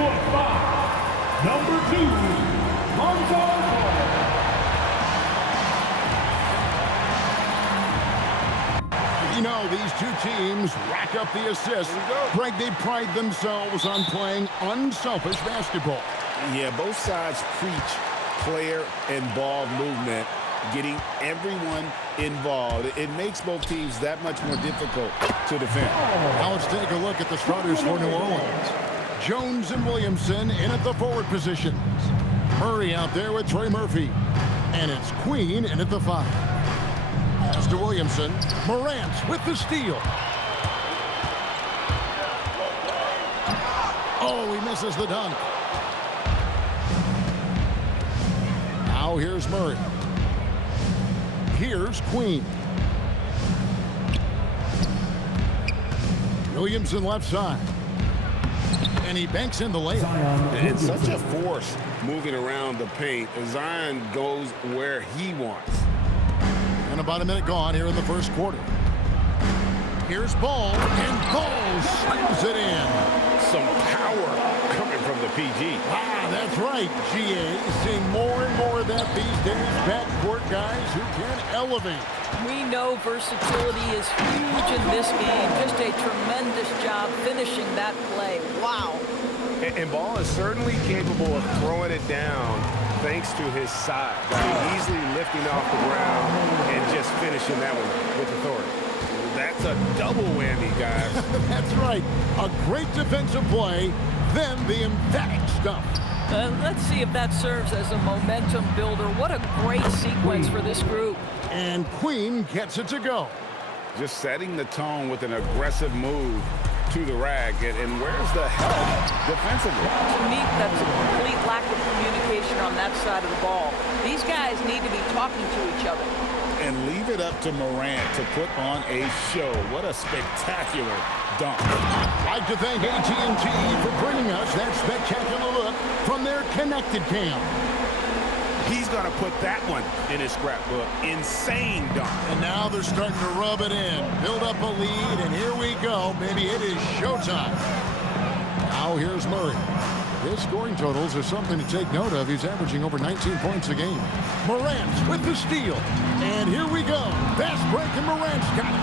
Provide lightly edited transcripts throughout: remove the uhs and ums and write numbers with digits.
6'5", number 2, Lavar Ball. You know, these two teams rack up the assists. Greg, they pride themselves on playing unselfish basketball. Yeah, both sides preach player and ball movement, getting everyone involved. It makes both teams that much more difficult to defend. Now let's take a look at the starters for New Orleans. Jones and Williamson in at the forward positions. Murray out there with Trey Murphy. And it's Queen in at the 5. Pass to Williamson. Morant with the steal. Oh, he misses the dunk. Now here's Murray. Here's Queen. Williamson left side. And he banks in the layup. It's such a force moving around the paint. Zion goes where he wants. And about a minute gone here in the first quarter. Here's Ball, and Ball slams it in. Some power coming from the PG. Ah, that's right, GA. Seeing more and more of that these days. Backcourt guys who can elevate. We know versatility is huge in this game. Just a tremendous job finishing that play. Wow. And Ball is certainly capable of throwing it down thanks to his size. I mean, easily lifting off the ground and just finishing that one with authority. That's a double whammy, guys. That's right. A great defensive play, then the emphatic stuff. Let's see if that serves as a momentum builder. What a great sequence for this group. And Queen gets it to go. Just setting the tone with an aggressive move to the rack. And where's the help defensively? To me, that's a complete lack of communication on that side of the ball. These guys need to be talking to each other. And leave it up to Morant to put on a show. What a spectacular dunk. I'd like to thank AT&T for bringing us that spectacular look from their connected cam. He's going to put that one in his scrapbook. Insane dunk. And now they're starting to rub it in. Build up a lead, and here we go. Maybe it is showtime. Now here's Murray. His scoring totals are something to take note of. He's averaging over 19 points a game. Morant with the steal. And here we go. Fast break, and Morant's got it.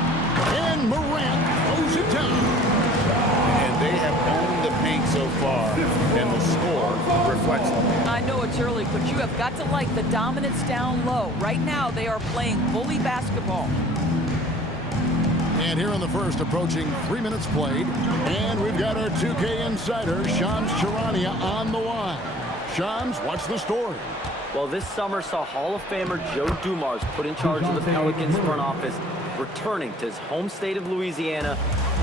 And Morant throws it down. And they have owned the paint so far, and the score reflects it. I know it's early, but you have got to like the dominance down low. Right now, they are playing bully basketball. And here in the first, approaching 3 minutes played. And we've got our 2K insider, Shams Charania, on the line. Shams, what's the story? Well, this summer saw Hall of Famer Joe Dumars put in charge of the Pelicans front office, returning to his home state of Louisiana.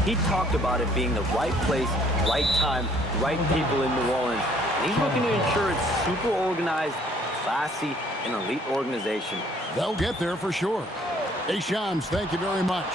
He talked about it being the right place, right time, right people in New Orleans. And he's looking to ensure it's super organized, classy, and elite organization. They'll get there for sure. Hey, Shams, thank you very much.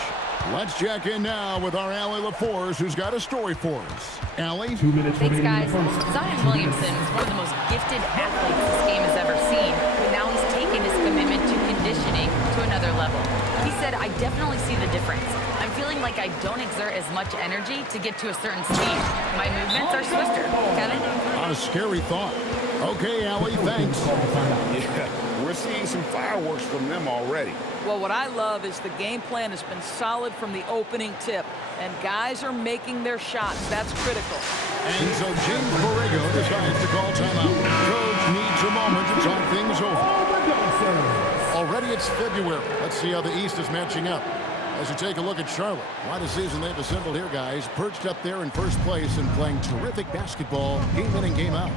Let's check in now with our Allie LaForce, who's got a story for us. Allie? 2 minutes. Thanks, guys. Zion Williamson is one of the most gifted athletes this game has ever seen, but now he's taken his commitment to conditioning to another level. He said, I definitely see the difference. I'm feeling like I don't exert as much energy to get to a certain speed. My movements are swifter. Kevin? Not a scary thought. Okay, Allie, thanks. Yeah, we're seeing some fireworks from them already. Well, what I love is the game plan has been solid from the opening tip, and guys are making their shots. That's critical. And so James Borrego decides to call timeout. Coach needs a moment to talk things over. Already it's February. Let's see how the East is matching up. As you take a look at Charlotte, what a season they've assembled here, guys. Perched up there in first place and playing terrific basketball, game in and game out.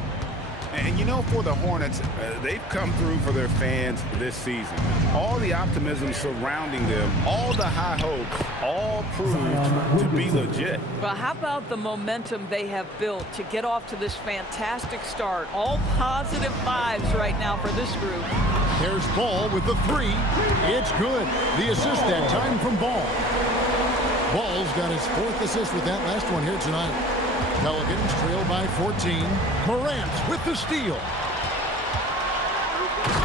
And you know, for the Hornets, they've come through for their fans this season. All the optimism surrounding them, all the high hopes, all proved to be legit. Well, how about the momentum they have built to get off to this fantastic start? All positive vibes right now for this group. There's Ball with the three. It's good. The assist that time from Ball. Ball's got his 4th assist with that last one here tonight. Pelicans trail by 14. Morant with the steal.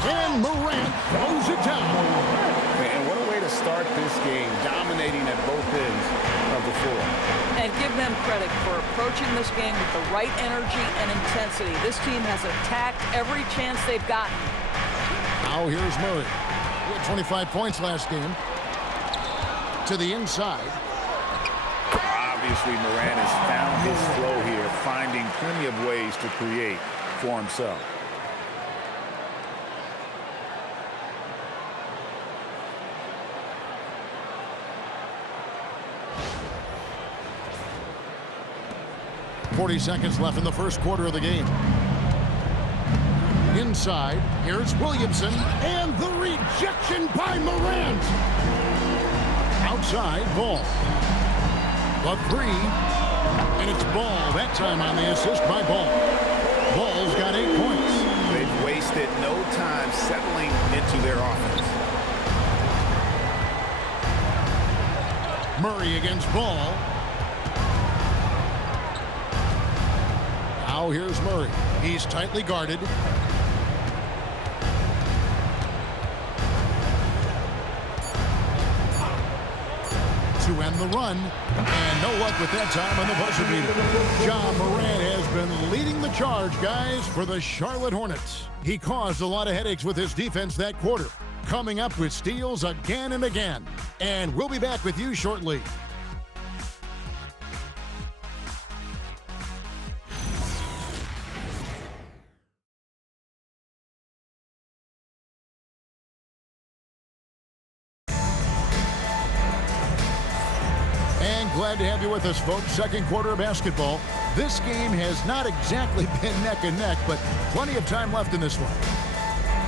And Morant throws it down. And what a way to to start this game, dominating at both ends of the floor. And give them credit for approaching this game with the right energy and intensity. This team has attacked every chance they've gotten. Now here's Murray. He had 25 points last game. To the inside. Obviously, Morant has found his flow here, finding plenty of ways to create for himself. .40 left in the first quarter of the game. Inside, here's Williamson, and the rejection by Morant. Outside, Ball. A three, and it's Ball. That time on the assist by Ball. Ball's got 8 points. They've wasted no time settling into their offense. Murray against Ball. Now here's Murray. He's tightly guarded. To end the run, and no luck with that time on the buzzer beater. John Morant has been leading the charge, guys, for the Charlotte Hornets. He caused a lot of headaches with his defense that quarter, coming up with steals again and again. And we'll be back with you shortly. Glad to have you with us, folks. Second quarter of basketball. This game has not exactly been neck and neck, but plenty of time left in this one.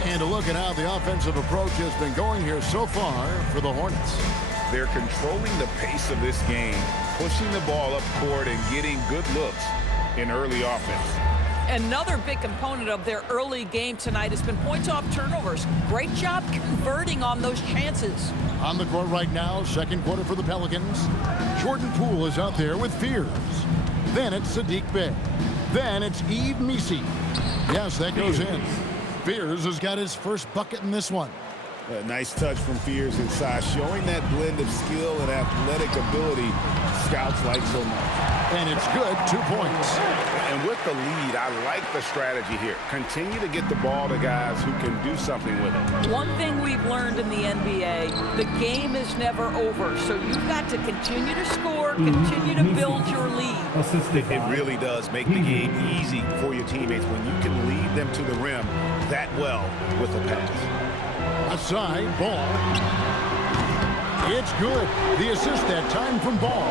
And a look at how the offensive approach has been going here so far for the Hornets. They're controlling the pace of this game, pushing the ball up court and getting good looks in early offense. Another big component of their early game tonight has been points off turnovers. Great job converting on those chances. On the court right now, second quarter for the Pelicans. Jordan Poole is out there with Fears. Then it's Sadiq Bey. Then it's Yves Missi. Yes, that goes in. Fears has got his first bucket in this one. A nice touch from Fears inside, showing that blend of skill and athletic ability scouts like so much. And it's good, 2 points. And with the lead, I like the strategy here. Continue to get the ball to guys who can do something with it. One thing we've learned in the NBA, the game is never over. So you've got to continue to score, continue to build your lead. It really does make the game easy for your teammates when you can lead them to the rim that well with a pass. Aside, Ball. It's good. The assist that time from Ball.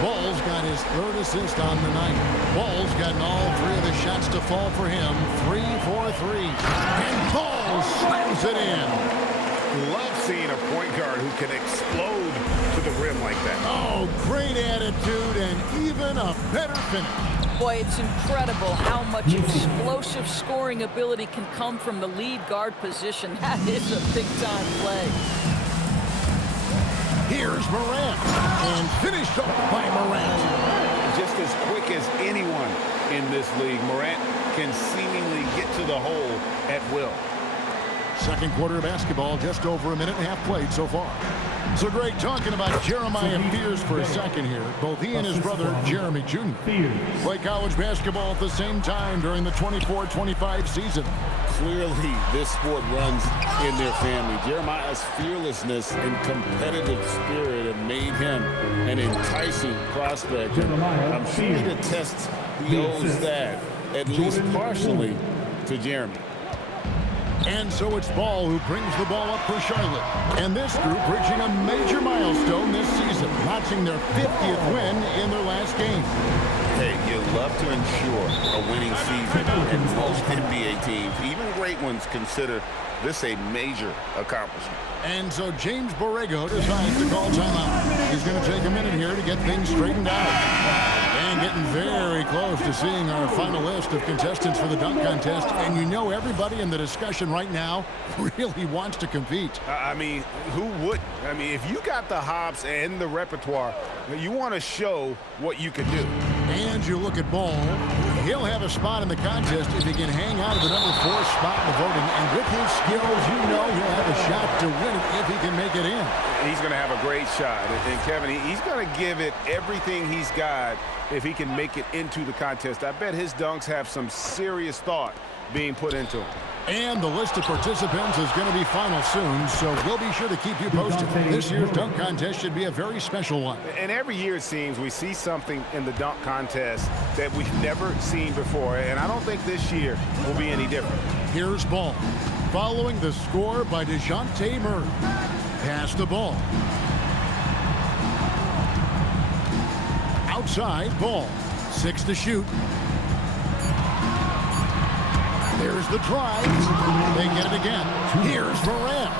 Ball's got his third assist on the night. Ball's gotten all three of the shots to fall for him. 3 for 3. And Ball slams it in. Love seeing a point guard who can explode to the rim like that. Oh, great attitude and even a better finish. Boy, it's incredible how much explosive scoring ability can come from the lead guard position. That is a big-time play. Here's Morant, and finished off by Morant. Just as quick as anyone in this league, Morant can seemingly get to the hole at will. Second quarter of basketball, just over a minute and a half played so far. So great talking about Jeremiah Fears for a second here. Both he and his brother, Jeremy Jr., play college basketball at the same time during the 24-25 season. Clearly, this sport runs in their family. Jeremiah's fearlessness and competitive spirit have made him an enticing prospect. I'm sure he attests he owes that, at least partially, to Jeremy. And so it's Ball who brings the ball up for Charlotte. And this group reaching a major milestone this season, notching their 50th win in their last game. Hey, you love to ensure a winning season, and most NBA teams, even great ones, consider this a major accomplishment. And so James Borrego decides to call timeout. He's going to take a minute here to get things straightened out. And getting very close to seeing our final list of contestants for the dunk contest. And you know everybody in the discussion right now really wants to compete. I mean, who would? I mean, if you got the hops and the repertoire, you want to show what you can do. And you look at Ball. He'll have a spot in the contest if he can hang out at the number 4 spot in the voting. And with his skills, you know he'll have a shot to win it if he can make it in. He's going to have a great shot. And Kevin, he's going to give it everything he's got if he can make it into the contest. I bet his dunks have some serious thought being put into them. And the list of participants is going to be final soon, so we'll be sure to keep you posted. This year's dunk contest should be a very special one. And every year, it seems, we see something in the dunk contest that we've never seen before. And I don't think this year will be any different. Here's Ball. Following the score by DeJounte Murray. Pass the ball. Outside, Ball. 6 to shoot. There's the drive. They get it again. Here's Morant.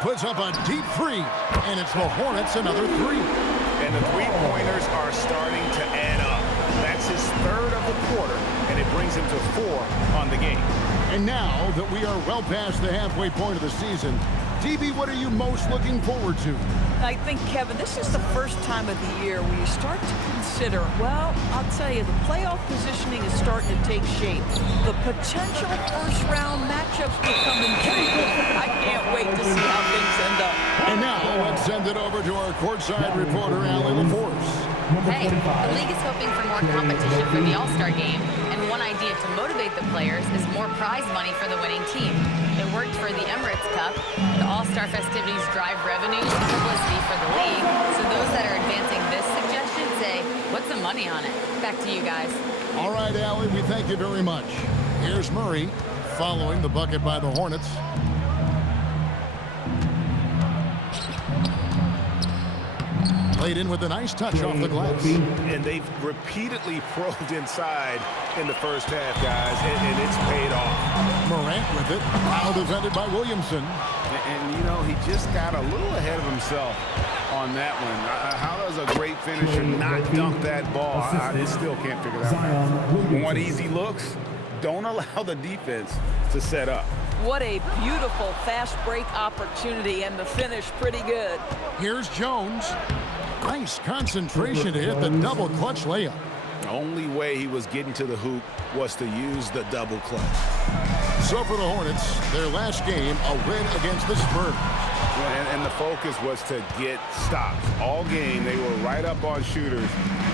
Puts up a deep 3, and it's the Hornets another 3. And the three-pointers are starting to add up. That's his 3rd of the quarter, and it brings him to 4 on the game. And now that we are well past the halfway point of the season, DB, what are you most looking forward to? I think, Kevin, this is the first time of the year where you start to consider, well, I'll tell you, the playoff positioning is starting to take shape. The potential first-round matchups become intriguing. I can't wait to see how things end up. And now let's send it over to our courtside reporter, Allie LaForce. Hey, the league is hoping for more competition for the All-Star game, and one idea to motivate the players is more prize money for the winning team. It worked for the Emirates Cup. The All-Star festivities drive revenue and publicity for the league, so those that are advancing this suggestion say, what's the money on it? Back to you guys. All right, Allie, we thank you very much. Here's Murray following the bucket by the Hornets. Played in with a nice touch off the glass. And they've repeatedly probed inside in the first half, guys, and it's paid off. Morant with it. Now defended by Williamson. And, you know, he just got a little ahead of himself on that one. How does a great finisher not dunk that ball? I still can't figure that out. Want easy looks? Don't allow the defense to set up. What a beautiful fast break opportunity, and the finish pretty good. Here's Jones. Nice concentration to hit the double clutch layup. The only way he was getting to the hoop was to use the double clutch. So for the Hornets, their last game, a win against the Spurs. And the focus was to get stops. All game, they were right up on shooters,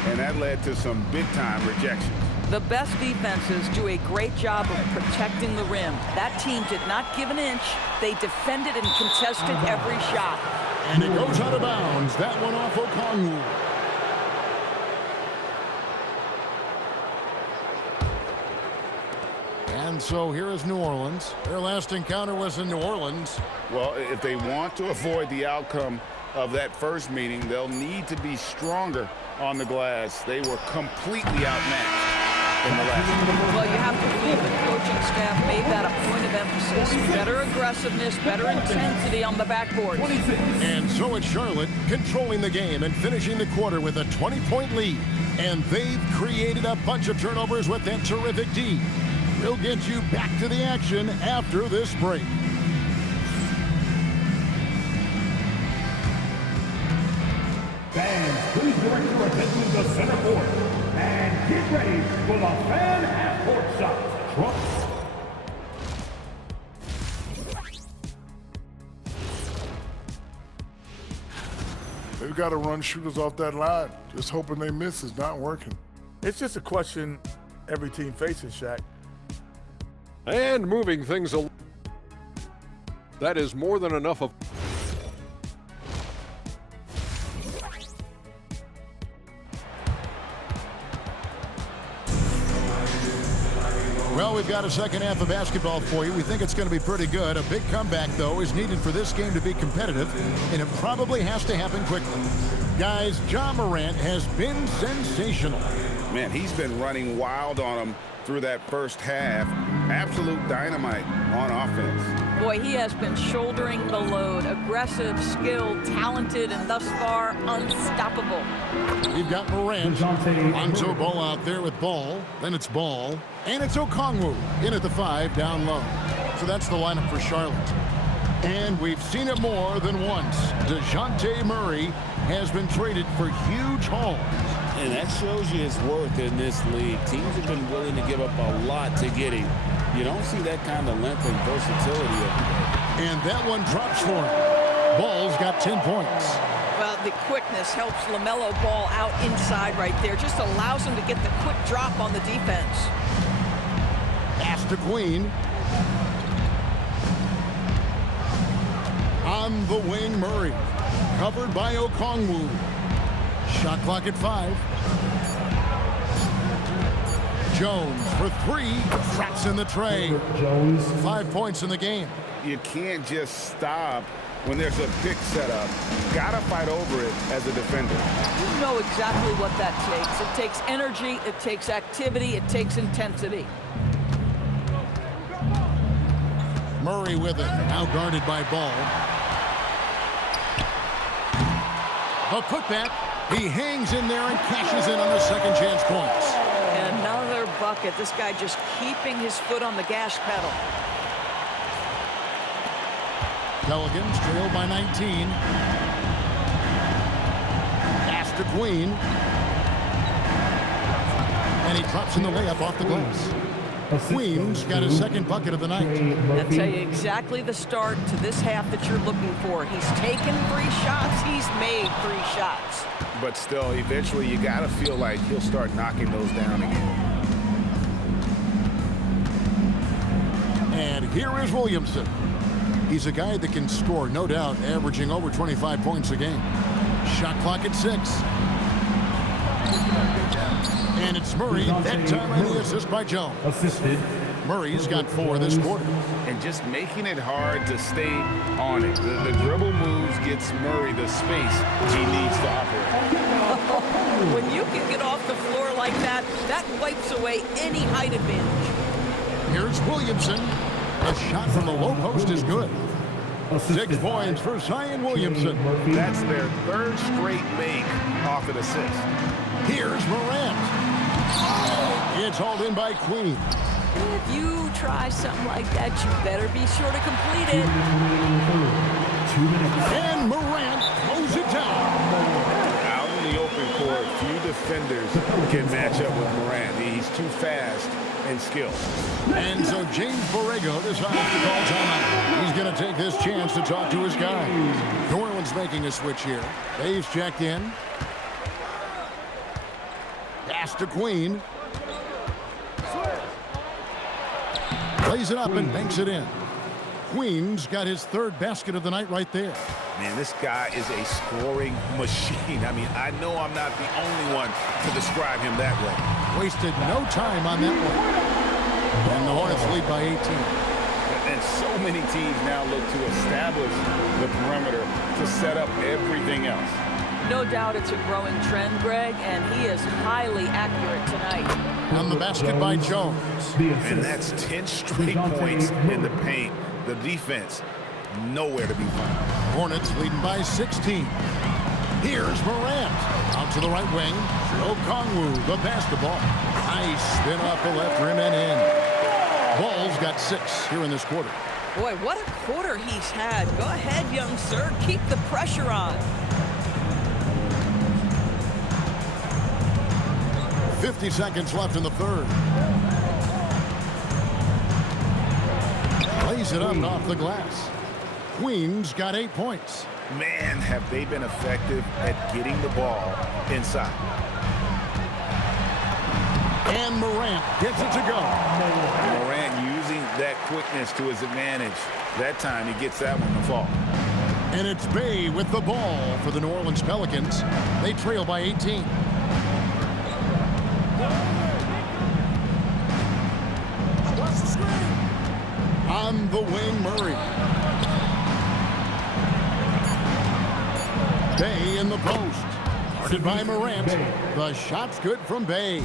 and that led to some big-time rejections. The best defenses do a great job of protecting the rim. That team did not give an inch. They defended and contested every shot. And it goes out of bounds. That one off Okongwu. And so here is New Orleans. Their last encounter was in New Orleans. Well, if they want to avoid the outcome of that first meeting, they'll need to be stronger on the glass. They were completely outmatched in the last meeting. Well, you have to believe the coaching staff made that a point of emphasis. Better aggressiveness, better intensity on the backboard. And so it's Charlotte controlling the game and finishing the quarter with a 20-point lead. And they've created a bunch of turnovers with that terrific D. We'll get you back to the action after this break. Fans, please direct your attention to the center court and get ready for the fan half-court shot. They've got to run shooters off that line. Just hoping they miss is not working. It's just a question every team faces, Shaq. And moving things along. That is more than enough of. Well, we've got a second half of basketball for you. We think it's going to be pretty good. A big comeback, though, is needed for this game to be competitive, and it probably has to happen quickly. Guys, Ja Morant has been sensational. Man, he's been running wild on them through that first half. Absolute dynamite on offense. Boy, he has been shouldering the load. Aggressive, skilled, talented, and thus far unstoppable. We've got Morant. Lonzo Ball out there with Ball. Then it's Ball. And it's Okongwu in at the 5 down low. So that's the lineup for Charlotte. And we've seen it more than once. DeJounte Murray has been traded for huge hauls. And that shows you his worth in this league. Teams have been willing to give up a lot to get him. You don't see that kind of length and versatility every day. And that one drops for him. Ball's got 10 points. Well, the quickness helps LaMelo Ball out inside right there. Just allows him to get the quick drop on the defense. Pass to Queen. On the wing, Murray. Covered by Okongwu. Shot clock at 5. Jones for 3. Traps in the tray. 5 points in the game. You can't just stop when there's a pick set up. Gotta fight over it as a defender. You know exactly what that takes. It takes energy, it takes activity, it takes intensity. Murray with it. Now guarded by Ball. The putback. He hangs in there and cashes in on the second chance points. Another bucket. This guy just keeping his foot on the gas pedal. Pelicans trail by 19. Pass to Queen. And he drops in the layup off the glass. Queen's got his second bucket of the night. I'll tell you exactly the start to this half that you're looking for. He's taken 3 shots. He's made 3 shots. But still, eventually, you got to feel like he'll start knocking those down again. And here is Williamson. He's a guy that can score, no doubt, averaging over 25 points a game. Shot clock at 6. And it's Murray, that time on the assist by Jones. Assisted. Murray's got 4 this quarter. And just making it hard to stay on it. The dribble moves gets Murray the space he needs to operate. When you can get off the floor like that, that wipes away any height advantage. Here's Williamson. A shot from the low post is good. 6 points for Zion Williamson. That's their 3rd straight make off an assist. Here's Morant. It's hauled in by Queen. If you try something like that, you better be sure to complete it. 2 minutes. And Morant throws it down. Out in the open court, few defenders can match up with Morant. He's too fast and skilled. And so James Borrego decides to call timeout. He's going to take this chance to talk to his guy. New Orleans making a switch here. Dave's checked in. Pass to Queen. Plays it up and banks it in. Queen's got his 3rd basket of the night right there. Man, this guy is a scoring machine. I mean, I know I'm not the only one to describe him that way. Wasted no time on that one. And the Hornets lead by 18. And so many teams now look to establish the perimeter to set up everything else. No doubt it's a growing trend, Greg, and he is highly accurate tonight. On the basket by Jones. And that's 10 straight points in the paint. The defense, nowhere to be found. Hornets leading by 16. Here's Morant. Out to the right wing. Okongwu, the basketball. Nice spin off the left rim and in. Ball's got 6 here in this quarter. Boy, what a quarter he's had. Go ahead, young sir. Keep the pressure on. 50 seconds left in the 3rd. Plays it up and off the glass. Queen's got 8 points. Man, have they been effective at getting the ball inside. And Morant gets it to go. Morant using that quickness to his advantage. That time he gets that one to fall. And it's Bay with the ball for the New Orleans Pelicans. They trail by 18. On the wing, Murray. Bay in the post. Guarded by Morant. The shot's good from Bay.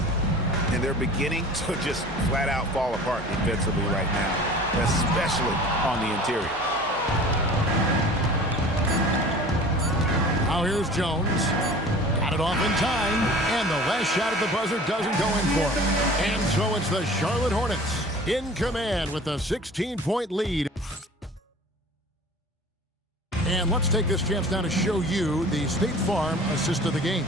And they're beginning to just flat out fall apart defensively right now, especially on the interior. Now here's Jones. Got it off in time. And the last shot at the buzzer doesn't go in for him. And so it's the Charlotte Hornets in command with a 16-point lead. And let's take this chance now to show you the State Farm assist of the game.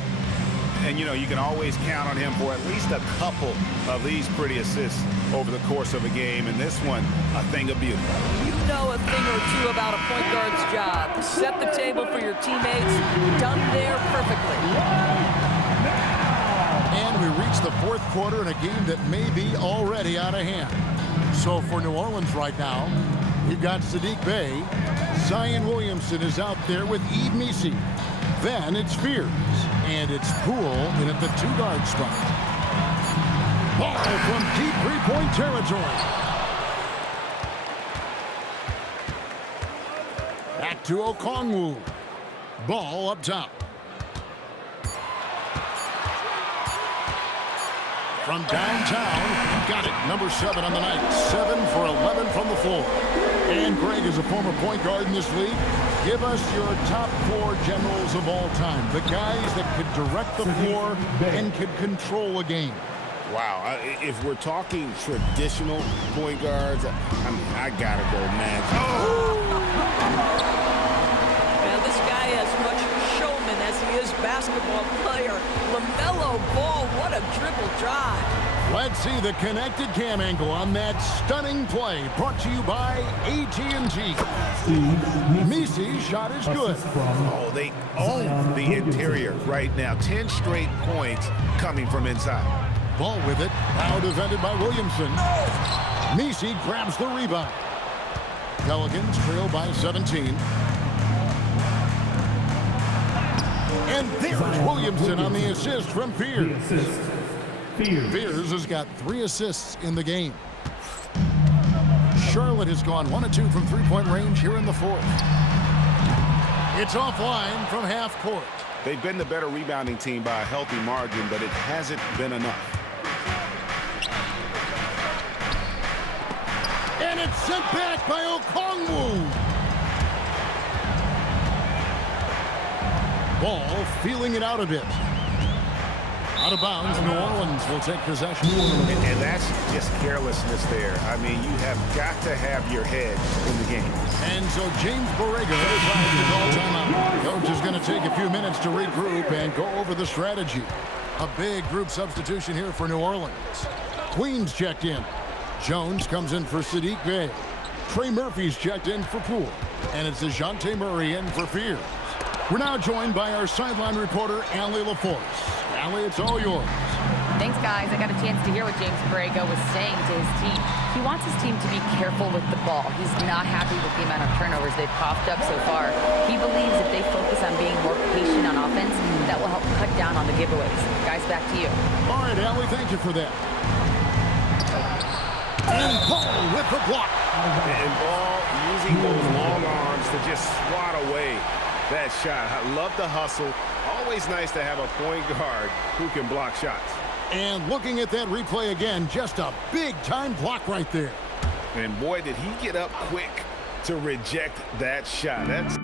And, you know, you can always count on him for at least a couple of these pretty assists over the course of a game. And this one, a thing of beauty. You know a thing or two about a point guard's job. Set the table for your teammates. Done there perfectly. And we reach the fourth quarter in a game that may be already out of hand. So for New Orleans right now, we've got Sadiq Bey. Zion Williamson is out there with Yves Missi. Then it's Fears. And it's Poole in at the two-guard spot. Ball from deep three-point territory. Back to Okongwu. Ball up top. From downtown, got it. Number 7 on the night. 7 for 11 from the floor. And Greg is a former point guard in this league. Give us your top 4 generals of all time. The guys that could direct the floor and could control a game. Wow, if we're talking traditional point guards, I mean, I gotta go Magic. Now, this guy as much showman as he is basketball player. LaMelo Ball, what a dribble drive. Let's see the connected cam angle on that stunning play. Brought to you by AT&T. Misi's shot is good. Oh, they own the interior right now. 10 straight points coming from inside. Ball with it. Now defended by Williamson. Missi grabs the rebound. Pelicans trail by 17. And there's Williamson on the assist from Fears. Fears has got 3 assists in the game. Charlotte has gone 1 of 2 from three-point range here in the fourth. It's offline from half court. They've been the better rebounding team by a healthy margin, but it hasn't been enough. And it's sent back by Okongwu. Ball feeling it out a bit. Out of bounds, New Orleans will take possession. And that's just carelessness there. I mean, you have got to have your head in the game. And so James Borrego decides to call timeout. Coach is going to take a few minutes to regroup and go over the strategy. A big group substitution here for New Orleans. Queens checked in. Jones comes in for Sadiq Bey. Trey Murphy's checked in for Poole. And it's DeJounte Murray in for Fears. We're now joined by our sideline reporter, Allie LaForce. Allie, it's all yours. Thanks, guys. I got a chance to hear what James Borrego was saying to his team. He wants his team to be careful with the ball. He's not happy with the amount of turnovers they've coughed up so far. He believes if they focus on being more patient on offense, that will help cut down on the giveaways. Guys, back to you. All right, Allie, thank you for that. And Ball with the block. And Ball using those long arms to just swat away that shot. I love the hustle. Always nice to have a point guard who can block shots. And looking at that replay again, just a big-time block right there. And boy, did he get up quick to reject that shot. That's